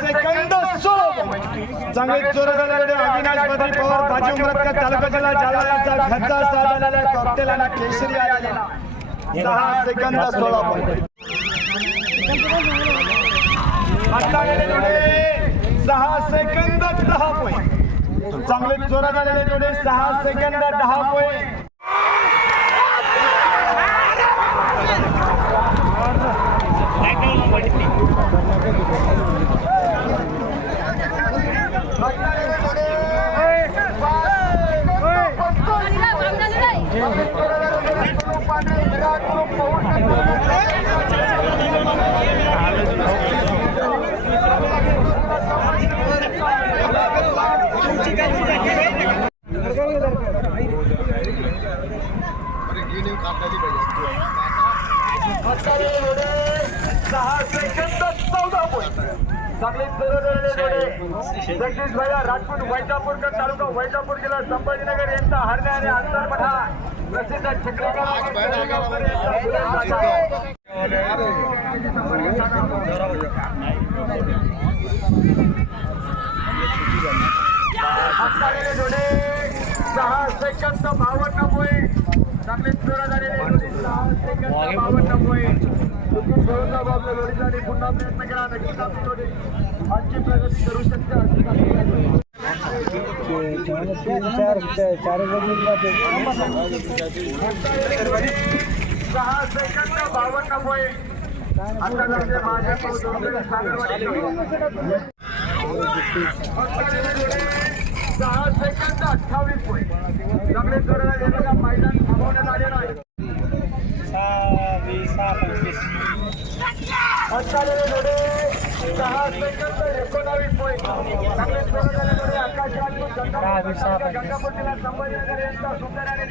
second 16 चांगले जोरदार अविनाश बद्री पवार बाजी उमरटकर तालुका जिल्हा जालना यांचा घरचा साथ आलेला कॉकटेल आणि केशरी आलेला 6 सेकंद 16 पॉईंट 6 सेकंद 10 पॉईंट चांगले जोरदार जोडे 6 सेकंद 10 पॉईंट जगदीश भैया राजपूत वैजापूरकर तालुका वैजापूर जिल्हा संभाजीनगर यांचा हरणे आणि अंतरमठा प्रसिद्ध चित्रकार जोडे 6 सेकंद 52 पॉईंट चांगले जोरात झालेले 6 सेकंद 52 पॉईंट आपल्या जोडीसाठी पुन्हा प्रयत्न करा नक्कीच आपली जोडी आजची प्रगती करू शकते 6 सेकंद 52 पॉईंट आता माझे 6 सेकंद 28 पॉईंट चांगले जोरात गेलेला मैदान थांबवण्यात आलेला आहे 6 सेकंद 19 पॉईंट चांगले जोरात झालेले आकाश राजपूत गंगापूर जिल्हा संभाजीनगर यांचा सुंदर आणि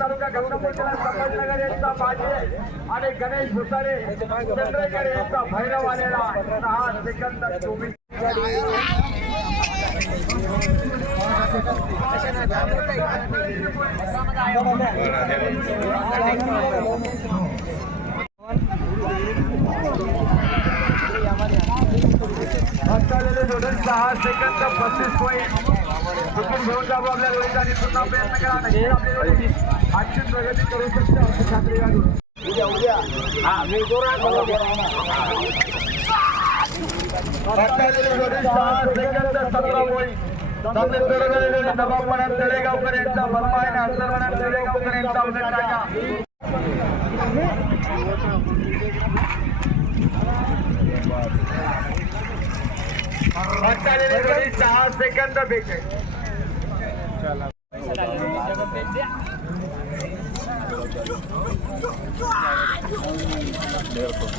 तालुका गंगापूर जिल्हा संभाजीनगर यांचा बाजी आणि गणेश भुसारे चंद्रकर यांचा भैरव आलेला 6 सेकंद 24 जोडून 6 सेकंद 35 पॉईंट चुकून घेऊन जाऊ आपल्या जोडीचा आणि पुन्हा प्रयत्न करा नक्की आपली जोडी आजची प्रगती करू शकते अशी खात्री घालून उद्या मी जोरात 6 सेकंद 17 पॉईंट चांगले जोरात दबावपणात तळेगावकर यांचा बर्मा आणि अंतरमनात तळेगावकर यांचा उलट टाका 6 सेकंद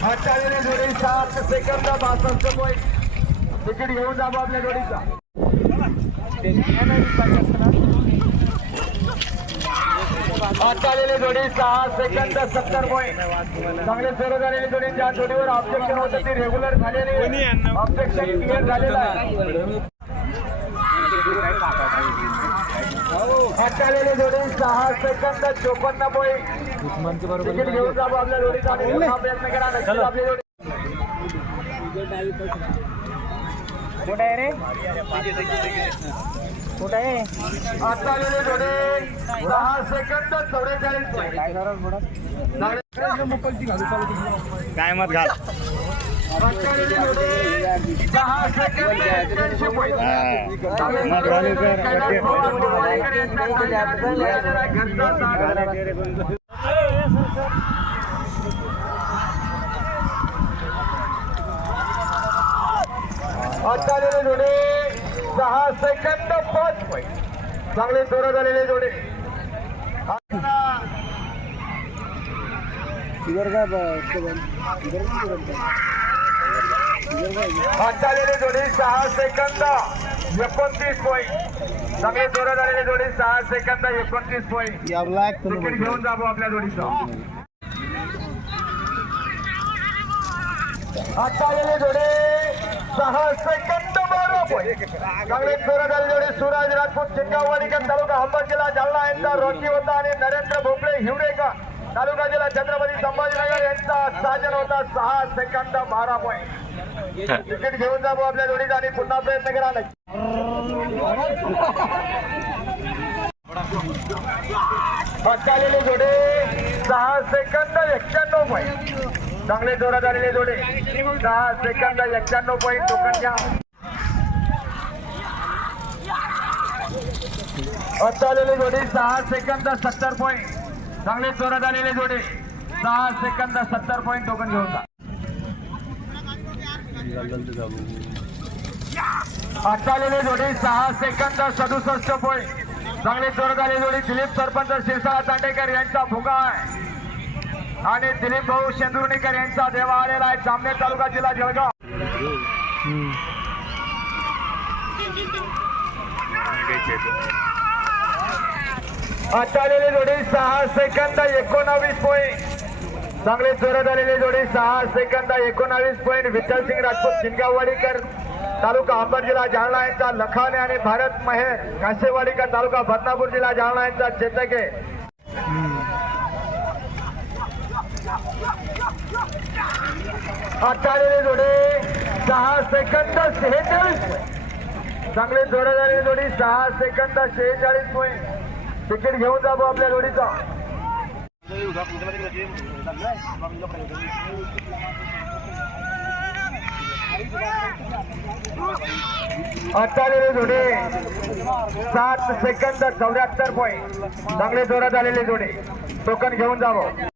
42 जोडी 7 सेकंद 62 पॉईंट तिकीट घेऊन जा आपल्या जोडीचा आलेली जोडी 6 सेकंद 70 पॉईंट चांगले सुरू झालेली जोडी ज्या जोडीवर ऑब्जेक्शन होतं ती रेग्युलर झालेली ऑब्जेक्शन क्लिअर झालेलं आहे आलेली जोडी 6 सेकंद 54 पॉईंट तिकीट घेऊन जा आपल्या जोडीचा प्रयत्न करा नक्की आपली जोडी कुठे आहे रे कुठे आहे आता आलेले जोडे 10 सेकंद 44 पॉईंट काय मत घाल 10 सेकंद 81 पॉईंट आता जोडे 6 सेकंद 5 पॉईंट चांगले जोरात आलेले जोडे आलेले जोडे 6 सेकंद 29 पॉईंट चांगले जोरात आलेले जोडे 6 सेकंद 29 पॉईंट तिकीट घेऊन जावं आपल्या जोडीचं आता आलेले जोडे 6 सेकंद 12 पॉईंट चांगले जोरात आलेले जोडे सूरज राजपूत चिंगावाडीकर तालुका अंबड जिल्हा जालना यांचा रॉकी होता आणि नरेंद्र भोपळे हिवरेकर तालुका जिल्हा छत्रपती संभाजीनगर यांचा साजन होता 6 सेकंद 12 पॉईंट तिकीट घेऊन जावं आपल्या जोडीचा आणि पुन्हा प्रयत्न करा आलेले जोडे 6 सेकंद 91 पॉईंट चांगले जोरात आलेले जोडे 6 सेकंद 91 पॉईंट टोकन घ्या आता आलेले जोडे 6 सेकंद 70 पॉईंट चांगले जोरात आलेले जोडे 6 सेकंद 70 पॉईंट टोकन घेऊन जा आता आलेले जोडे 6 सेकंद 67 पॉईंट चांगले जोरात आलेले जोडे दिलीप सरपंच शिरसाळा तांडेकर यांचा भुगा आहे आणि दिलीप भाऊ शेंदुर्णीकर यांचा देवा आलेला आहे जामनेर तालुका जिल्हा जळगाव आता आलेले जोडे 6 सेकंद 19 पॉईंट चांगले जोरात आलेले जोडे 6 सेकंद 19 पॉईंट विठ्ठल सिंग राजपूत चिंगावाडीकर तालुका अंबड जिल्हा जालना यांचा लखाने आणि भारत महेर कासेवाडीकर तालुका बदनापूर जिल्हा जालना यांचा चेतक आहे आता आलेले जोडे 6 सेकंद 46 चांगले जोरात आलेले जोडी 6 सेकंद 46 पॉईंट तिकीट घेऊन जावं आपल्या जोडीचा आता आलेले जोडे 7 सेकंद 74 पॉईंट चांगले जोरात आलेले जोडे टोकन घेऊन जावं